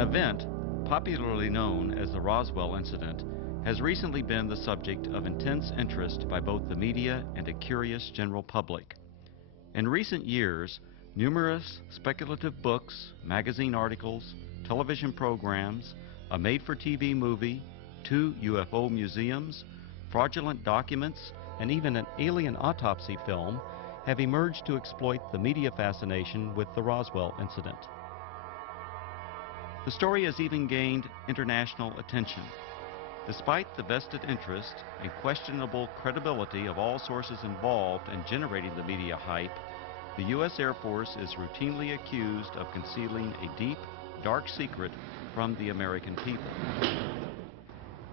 An event, popularly known as the Roswell Incident, has recently been the subject of intense interest by both the media and a curious general public. In recent years, numerous speculative books, magazine articles, television programs, a made-for-TV movie, 2 UFO museums, fraudulent documents, and even an alien autopsy film have emerged to exploit the media fascination with the Roswell incident. The story has even gained international attention. Despite the vested interest and questionable credibility of all sources involved in generating the media hype, the U.S. Air Force is routinely accused of concealing a deep, dark secret from the American people.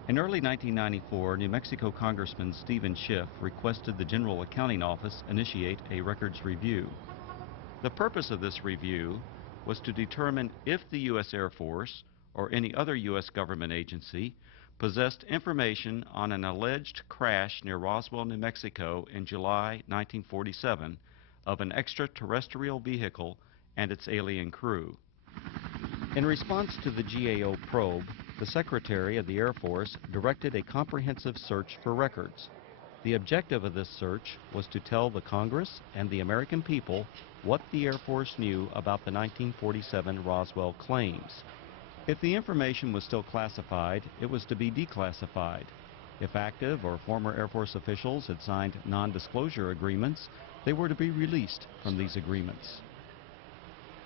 In early 1994, New Mexico Congressman Stephen Schiff requested the General Accounting Office initiate a records review. The purpose of this review was to determine if the U.S. Air Force or any other U.S. government agency possessed information on an alleged crash near Roswell, New Mexico in July 1947 of an extraterrestrial vehicle and its alien crew. In response to the GAO probe, the Secretary of the Air Force directed a comprehensive search for records. The objective of this search was to tell the Congress and the American people what the Air Force knew about the 1947 Roswell claims. If the information was still classified, it was to be declassified. If active or former Air Force officials had signed non-disclosure agreements, they were to be released from these agreements.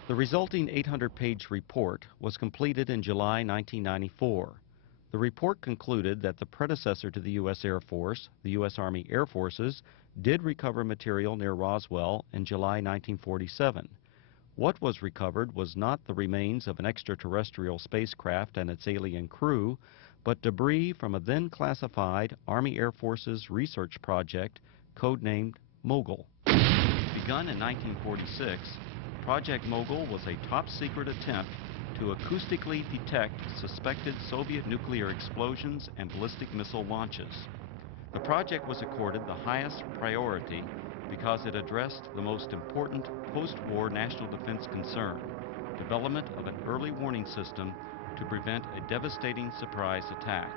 The resulting 800-page report was completed in July 1994. The report concluded that the predecessor to the U.S. Air Force, the U.S. Army Air Forces, did recover material near Roswell in July 1947. What was recovered was not the remains of an extraterrestrial spacecraft and its alien crew, but debris from a then classified Army Air Forces research project codenamed Mogul. Begun in 1946, Project Mogul was a top-secret attempt to acoustically detect suspected Soviet nuclear explosions and ballistic missile launches. The project was accorded the highest priority because it addressed the most important post-war national defense concern, development of an early warning system to prevent a devastating surprise attack.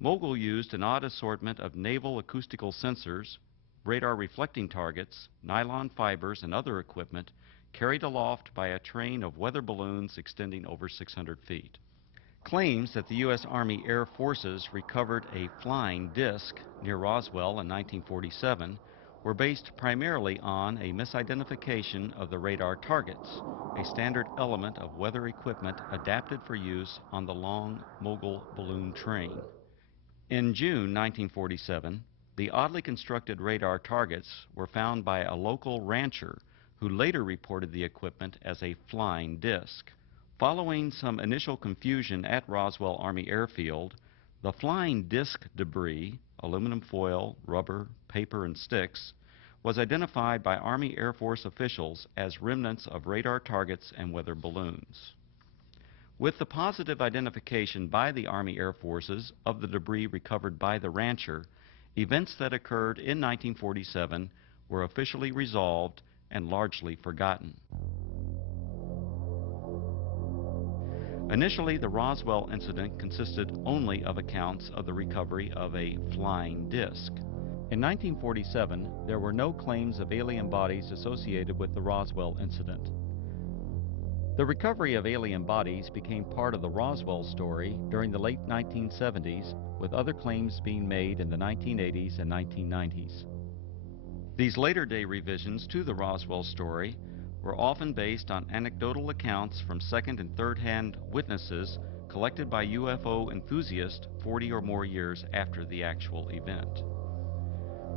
Mogul used an odd assortment of naval acoustical sensors, radar reflecting targets, nylon fibers, and other equipment carried aloft by a train of weather balloons extending over 600 feet. Claims that the U.S. Army Air Forces recovered a flying disc near Roswell in 1947 were based primarily on a misidentification of the radar targets, a standard element of weather equipment adapted for use on the long Mogul balloon train. In June 1947, the oddly constructed radar targets were found by a local rancher who later reported the equipment as a flying disc. Following some initial confusion at Roswell Army Airfield, the flying disc debris, aluminum foil, rubber, paper, and sticks, was identified by Army Air Force officials as remnants of radar targets and weather balloons. With the positive identification by the Army Air Forces of the debris recovered by the rancher, events that occurred in 1947 were officially resolved and largely forgotten. Initially, the Roswell incident consisted only of accounts of the recovery of a flying disc. In 1947, there were no claims of alien bodies associated with the Roswell incident. The recovery of alien bodies became part of the Roswell story during the late 1970s, with other claims being made in the 1980s and 1990s. These later-day revisions to the Roswell story were often based on anecdotal accounts from second- and third-hand witnesses collected by UFO enthusiasts 40 or more years after the actual event.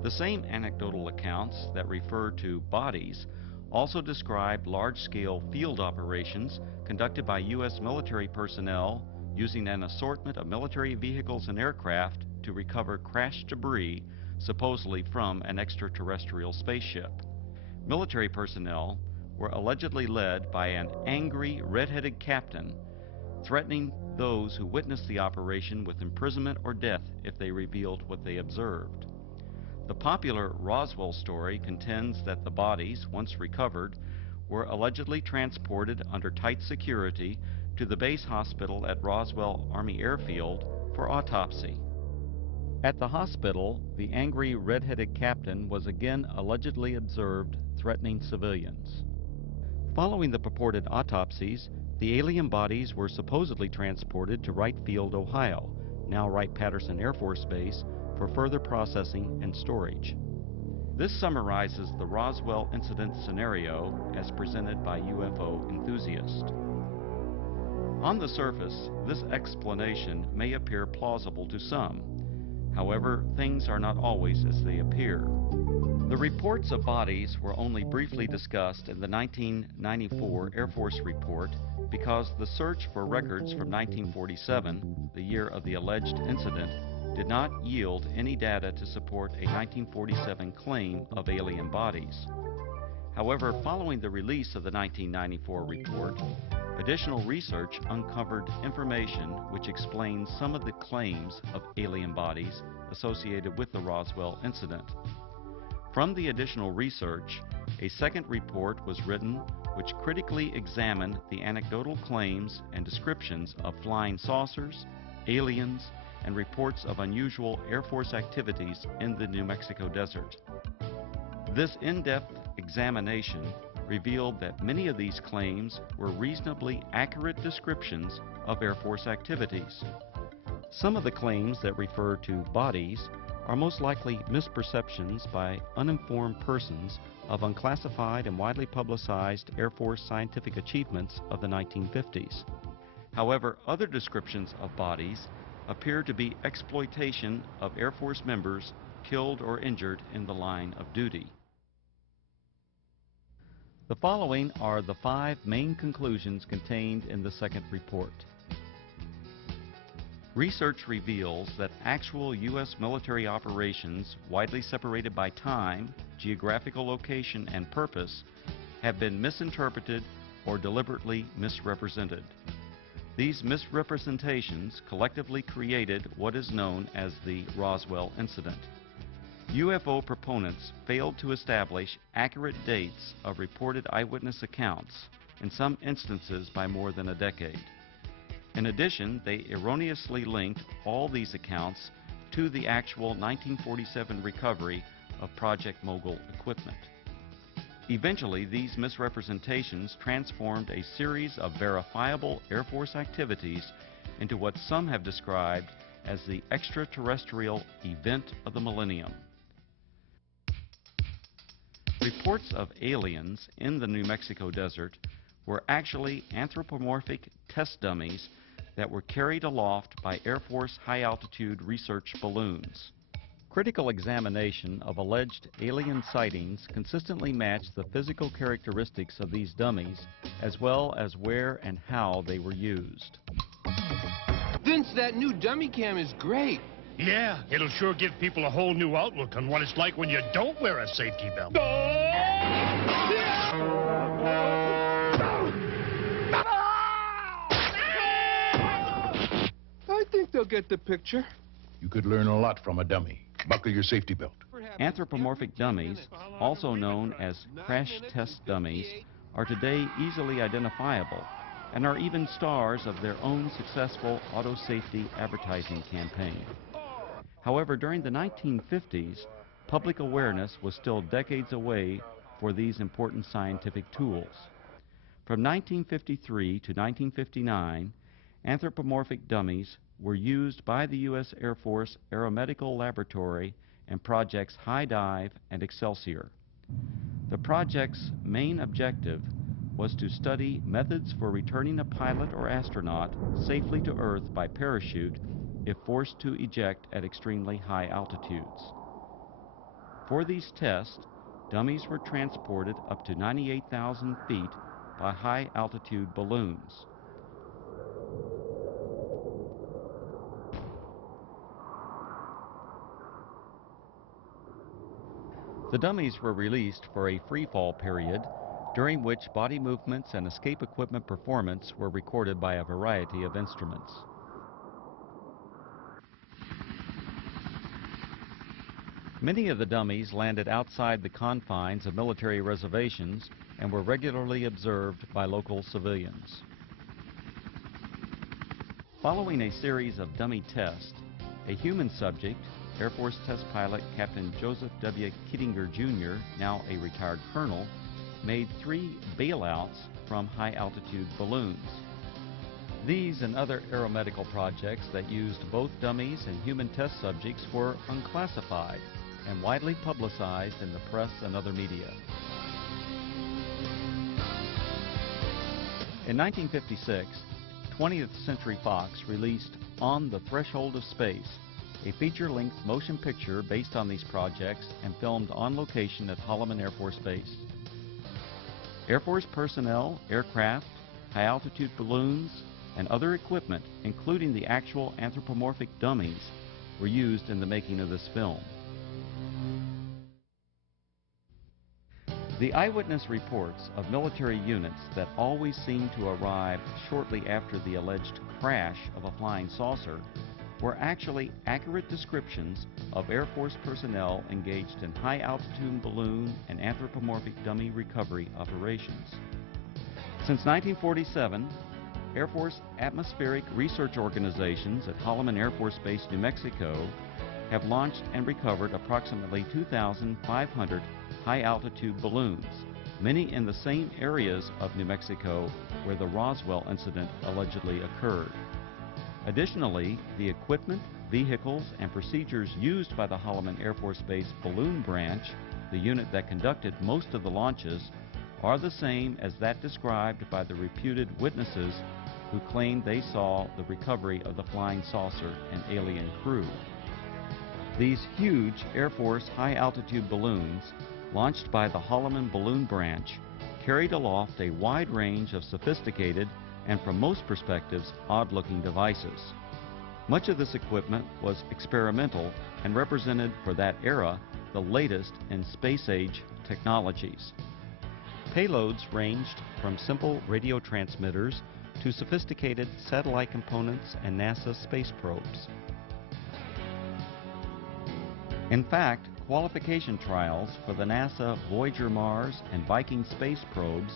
The same anecdotal accounts that refer to bodies also describe large-scale field operations conducted by U.S. military personnel using an assortment of military vehicles and aircraft to recover crashed debris supposedly from an extraterrestrial spaceship. Military personnel were allegedly led by an angry, red-headed captain, threatening those who witnessed the operation with imprisonment or death if they revealed what they observed. The popular Roswell story contends that the bodies, once recovered, were allegedly transported under tight security to the base hospital at Roswell Army Airfield for autopsy. At the hospital, the angry red-headed captain was again allegedly observed threatening civilians. Following the purported autopsies, the alien bodies were supposedly transported to Wright Field, Ohio, now Wright-Patterson Air Force Base, for further processing and storage. This summarizes the Roswell Incident scenario as presented by UFO enthusiasts. On the surface, this explanation may appear plausible to some. However, things are not always as they appear. The reports of bodies were only briefly discussed in the 1994 Air Force report because the search for records from 1947, the year of the alleged incident, did not yield any data to support a 1947 claim of alien bodies. However, following the release of the 1994 report, additional research uncovered information which explains some of the claims of alien bodies associated with the Roswell incident. From the additional research, a second report was written which critically examined the anecdotal claims and descriptions of flying saucers, aliens, and reports of unusual Air Force activities in the New Mexico desert. This in-depth examination revealed that many of these claims were reasonably accurate descriptions of Air Force activities. Some of the claims that refer to bodies are most likely misperceptions by uninformed persons of unclassified and widely publicized Air Force scientific achievements of the 1950s. However, other descriptions of bodies appear to be exploitation of Air Force members killed or injured in the line of duty. The following are the 5 main conclusions contained in the second report. Research reveals that actual U.S. military operations, widely separated by time, geographical location, and purpose, have been misinterpreted or deliberately misrepresented. These misrepresentations collectively created what is known as the Roswell Incident. UFO proponents failed to establish accurate dates of reported eyewitness accounts, in some instances by more than a decade. In addition, they erroneously linked all these accounts to the actual 1947 recovery of Project Mogul equipment. Eventually, these misrepresentations transformed a series of verifiable Air Force activities into what some have described as the extraterrestrial event of the millennium. Reports of aliens in the New Mexico desert were actually anthropomorphic test dummies that were carried aloft by Air Force high-altitude research balloons. Critical examination of alleged alien sightings consistently matched the physical characteristics of these dummies, as well as where and how they were used. Vince, that new dummy cam is great. Yeah, it'll sure give people a whole new outlook on what it's like when you don't wear a safety belt. I think they'll get the picture. You could learn a lot from a dummy. Buckle your safety belt. Anthropomorphic dummies, also known as crash test dummies, are today easily identifiable and are even stars of their own successful auto safety advertising campaign. However, during the 1950s, public awareness was still decades away for these important scientific tools. From 1953 to 1959, anthropomorphic dummies were used by the U.S. Air Force Aeromedical Laboratory in projects High Dive and Excelsior. The project's main objective was to study methods for returning a pilot or astronaut safely to Earth by parachute if forced to eject at extremely high altitudes. For these tests, dummies were transported up to 98,000 feet by high-altitude balloons. The dummies were released for a free-fall period, during which body movements and escape equipment performance were recorded by a variety of instruments. Many of the dummies landed outside the confines of military reservations and were regularly observed by local civilians. Following a series of dummy tests, a human subject, Air Force test pilot Captain Joseph W. Kittinger Jr., now a retired colonel, made 3 bailouts from high-altitude balloons. These and other aeromedical projects that used both dummies and human test subjects were unclassified and widely publicized in the press and other media. In 1956, 20th Century Fox released On the Threshold of Space, a feature-length motion picture based on these projects and filmed on location at Holloman Air Force Base. Air Force personnel, aircraft, high-altitude balloons, and other equipment, including the actual anthropomorphic dummies, were used in the making of this film. The eyewitness reports of military units that always seemed to arrive shortly after the alleged crash of a flying saucer were actually accurate descriptions of Air Force personnel engaged in high-altitude balloon and anthropomorphic dummy recovery operations. Since 1947, Air Force atmospheric research organizations at Holloman Air Force Base, New Mexico, have launched and recovered approximately 2,500 high-altitude balloons, many in the same areas of New Mexico where the Roswell incident allegedly occurred. Additionally, the equipment, vehicles, and procedures used by the Holloman Air Force Base Balloon Branch, the unit that conducted most of the launches, are the same as that described by the reputed witnesses who claimed they saw the recovery of the flying saucer and alien crew. These huge Air Force high-altitude balloons, launched by the Holloman Balloon Branch, carried aloft a wide range of sophisticated and, from most perspectives, odd-looking devices. Much of this equipment was experimental and represented for that era the latest in space-age technologies. Payloads ranged from simple radio transmitters to sophisticated satellite components and NASA space probes. In fact, qualification trials for the NASA Voyager Mars and Viking space probes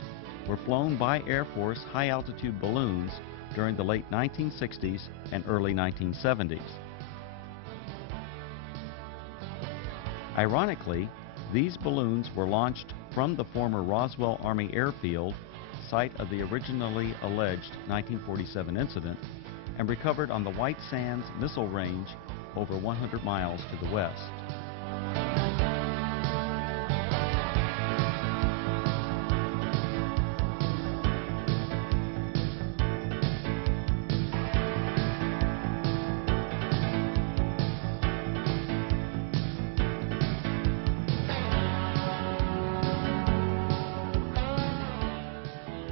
were flown by Air Force high-altitude balloons during the late 1960s and early 1970s. Ironically, these balloons were launched from the former Roswell Army Airfield, site of the originally alleged 1947 incident, and recovered on the White Sands Missile Range over 100 miles to the west.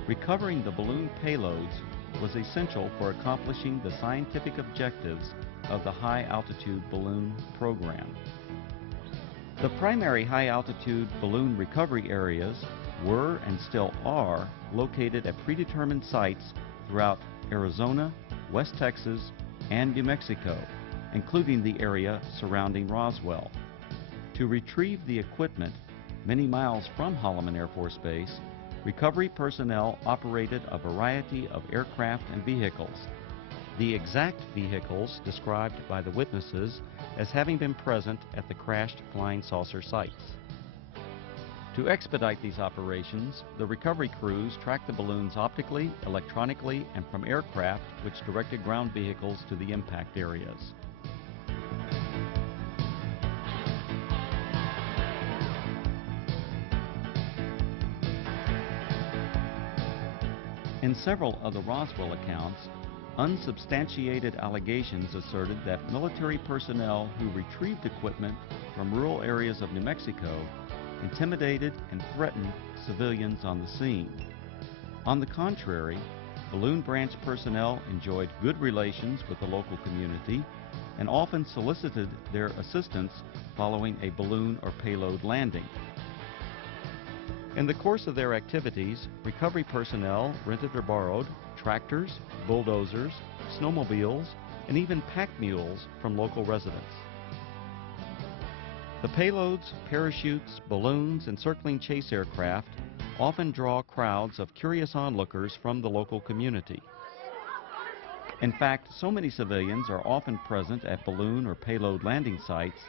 Recovering the balloon payloads was essential for accomplishing the scientific objectives of the high-altitude balloon program. The primary high-altitude balloon recovery areas were and still are located at predetermined sites throughout Arizona, West Texas, and New Mexico, including the area surrounding Roswell. To retrieve the equipment many miles from Holloman Air Force Base, recovery personnel operated a variety of aircraft and vehicles. The exact vehicles described by the witnesses as having been present at the crashed flying saucer sites. To expedite these operations, the recovery crews tracked the balloons optically, electronically, and from aircraft which directed ground vehicles to the impact areas. In several of the Roswell accounts, unsubstantiated allegations asserted that military personnel who retrieved equipment from rural areas of New Mexico intimidated and threatened civilians on the scene. On the contrary, Balloon Branch personnel enjoyed good relations with the local community and often solicited their assistance following a balloon or payload landing. In the course of their activities, recovery personnel rented or borrowed tractors, bulldozers, snowmobiles, and even pack mules from local residents. The payloads, parachutes, balloons, and circling chase aircraft often draw crowds of curious onlookers from the local community. In fact, so many civilians are often present at balloon or payload landing sites,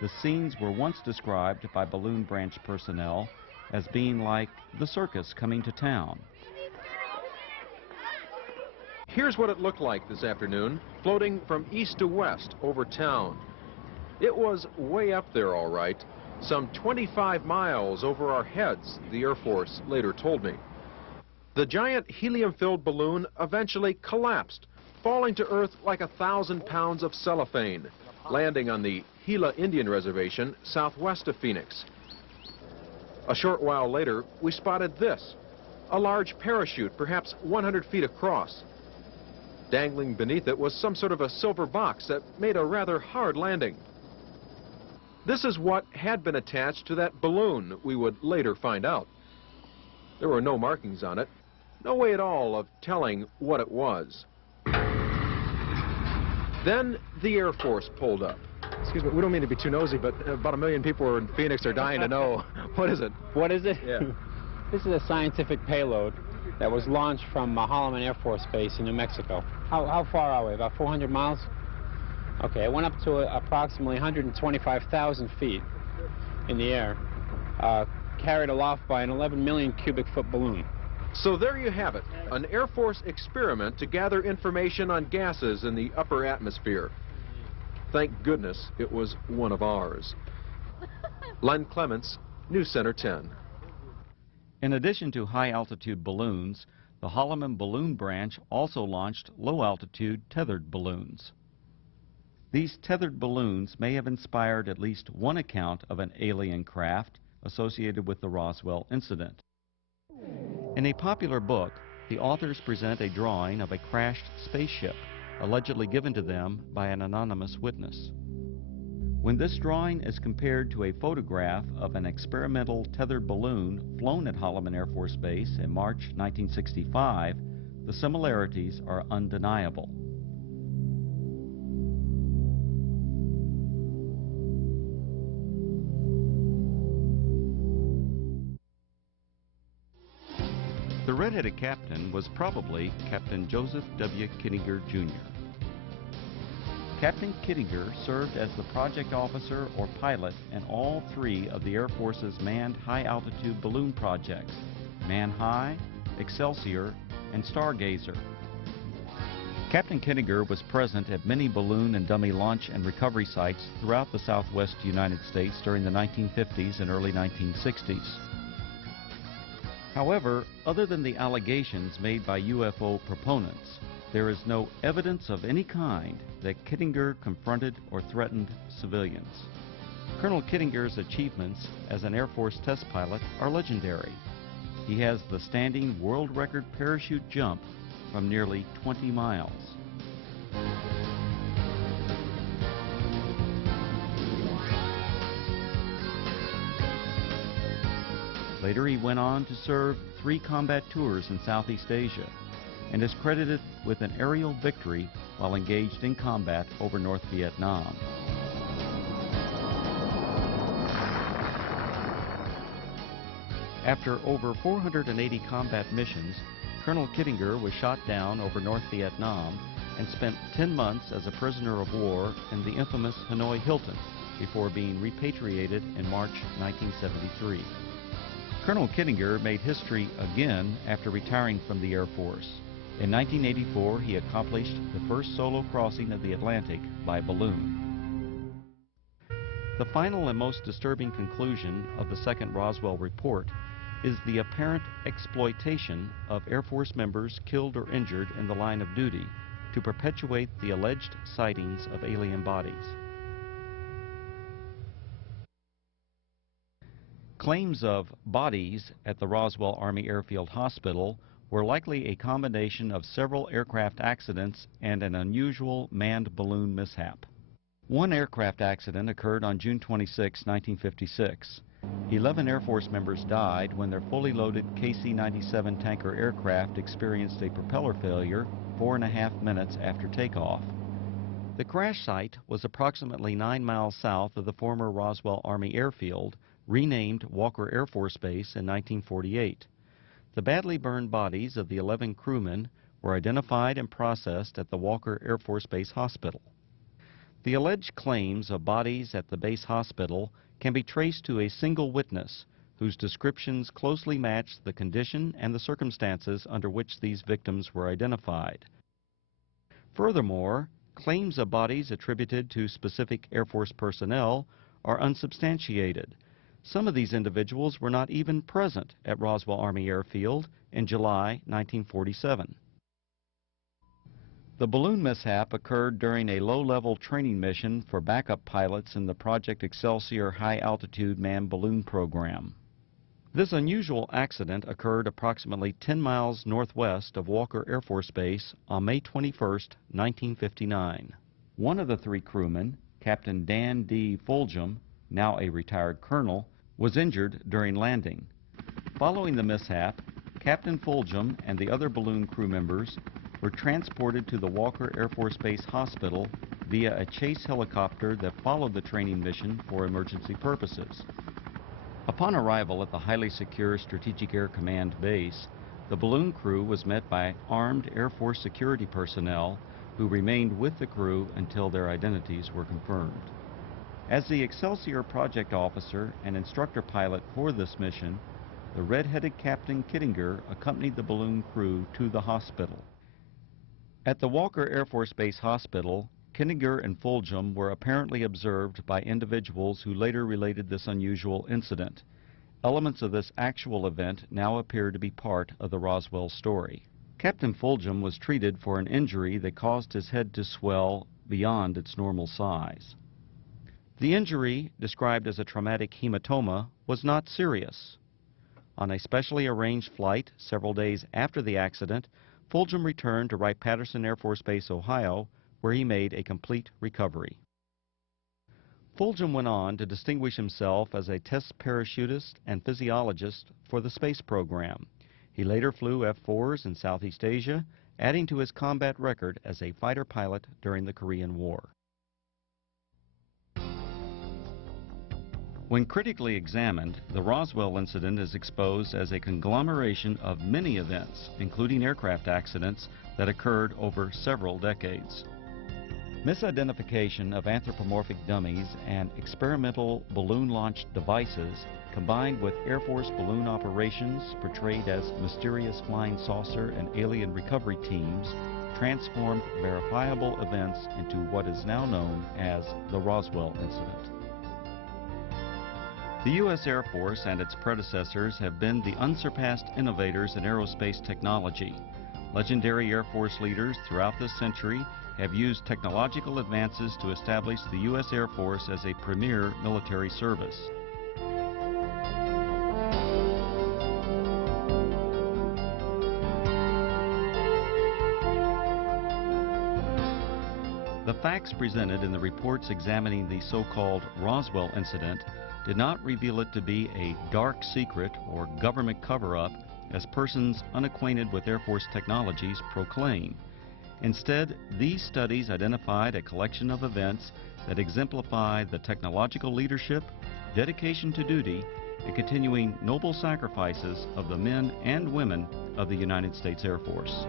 the scenes were once described by balloon branch personnel as being like the circus coming to town. Here's what it looked like this afternoon, floating from east to west over town. It was way up there, all right, some 25 miles over our heads, the Air Force later told me. The giant helium-filled balloon eventually collapsed, falling to Earth like 1,000 pounds of cellophane, landing on the Gila Indian Reservation southwest of Phoenix. A short while later, we spotted this, a large parachute, perhaps 100 feet across. Dangling beneath it was some sort of a silver box that made a rather hard landing. This is what had been attached to that balloon, we would later find out. There were no markings on it, no way at all of telling what it was. Then the Air Force pulled up. Excuse me, we don't mean to be too nosy, but about 1 million people in Phoenix are dying to know. What is it? What is it? Yeah. This is a scientific payload that was launched from Holloman Air Force Base in New Mexico. How far are we? About 400 miles? Okay, it went up to approximately 125,000 feet in the air, carried aloft by an 11 million cubic foot balloon. So there you have it, an Air Force experiment to gather information on gases in the upper atmosphere. Thank goodness it was one of ours. Len Clements, News Center 10. In addition to high-altitude balloons, the Holloman Balloon Branch also launched low-altitude tethered balloons. These tethered balloons may have inspired at least one account of an alien craft associated with the Roswell Incident. In a popular book, the authors present a drawing of a crashed spaceship, allegedly given to them by an anonymous witness. When this drawing is compared to a photograph of an experimental tethered balloon flown at Holloman Air Force Base in March 1965, the similarities are undeniable. The red-headed captain was probably Captain Joseph W. Kittinger, Jr. Captain Kittinger served as the project officer or pilot in all three of the Air Force's manned high-altitude balloon projects, Man High, Excelsior, and Stargazer. Captain Kittinger was present at many balloon and dummy launch and recovery sites throughout the southwest United States during the 1950s and early 1960s. However, other than the allegations made by UFO proponents, there is no evidence of any kind that Kittinger confronted or threatened civilians. Colonel Kittinger's achievements as an Air Force test pilot are legendary. He has the standing world record parachute jump from nearly 20 miles. Later he went on to serve 3 combat tours in Southeast Asia and is credited with an aerial victory while engaged in combat over North Vietnam. After over 480 combat missions, Colonel Kittinger was shot down over North Vietnam and spent 10 months as a prisoner of war in the infamous Hanoi Hilton before being repatriated in March 1973. Colonel Kittinger made history again after retiring from the Air Force. In 1984, he accomplished the first solo crossing of the Atlantic by balloon. The final and most disturbing conclusion of the second Roswell report is the apparent exploitation of Air Force members killed or injured in the line of duty to perpetuate the alleged sightings of alien bodies. Claims of bodies at the Roswell Army Airfield Hospital were likely a combination of several aircraft accidents and an unusual manned balloon mishap. One aircraft accident occurred on June 26, 1956. 11 Air Force members died when their fully loaded KC-97 tanker aircraft experienced a propeller failure 4.5 minutes after takeoff. The crash site was approximately 9 miles south of the former Roswell Army Airfield, renamed Walker Air Force Base in 1948. The badly burned bodies of the 11 crewmen were identified and processed at the Walker Air Force Base Hospital. The alleged claims of bodies at the base hospital can be traced to a single witness whose descriptions closely match the condition and the circumstances under which these victims were identified. Furthermore, claims of bodies attributed to specific Air Force personnel are unsubstantiated. Some of these individuals were not even present at Roswell Army Airfield in July 1947. The balloon mishap occurred during a low-level training mission for backup pilots in the Project Excelsior high-altitude manned balloon program. This unusual accident occurred approximately 10 miles northwest of Walker Air Force Base on May 21, 1959. One of the three crewmen, Captain Dan D. Fulgham, now a retired colonel, was injured during landing. Following the mishap, Captain Fulgham and the other balloon crew members were transported to the Walker Air Force Base Hospital via a chase helicopter that followed the training mission for emergency purposes. Upon arrival at the highly secure Strategic Air Command base, the balloon crew was met by armed Air Force security personnel who remained with the crew until their identities were confirmed. As the Excelsior project officer and instructor pilot for this mission, the red-headed Captain Kittinger accompanied the balloon crew to the hospital. At the Walker Air Force Base Hospital, Kittinger and Fulgham were apparently observed by individuals who later related this unusual incident. Elements of this actual event now appear to be part of the Roswell story. Captain Fulgham was treated for an injury that caused his head to swell beyond its normal size. The injury, described as a traumatic hematoma, was not serious. On a specially arranged flight several days after the accident, Fulgham returned to Wright-Patterson Air Force Base, Ohio, where he made a complete recovery. Fulgham went on to distinguish himself as a test parachutist and physiologist for the space program. He later flew F-4s in Southeast Asia, adding to his combat record as a fighter pilot during the Korean War. When critically examined, the Roswell incident is exposed as a conglomeration of many events, including aircraft accidents that occurred over several decades. Misidentification of anthropomorphic dummies and experimental balloon-launched devices, combined with Air Force balloon operations portrayed as mysterious flying saucer and alien recovery teams, transformed verifiable events into what is now known as the Roswell Incident. The U.S. Air Force and its predecessors have been the unsurpassed innovators in aerospace technology. Legendary Air Force leaders throughout this century have used technological advances to establish the U.S. Air Force as a premier military service. The facts presented in the reports examining the so-called Roswell incident did not reveal it to be a dark secret or government cover-up as persons unacquainted with Air Force technologies proclaim. Instead, these studies identified a collection of events that exemplify the technological leadership, dedication to duty, and continuing noble sacrifices of the men and women of the United States Air Force.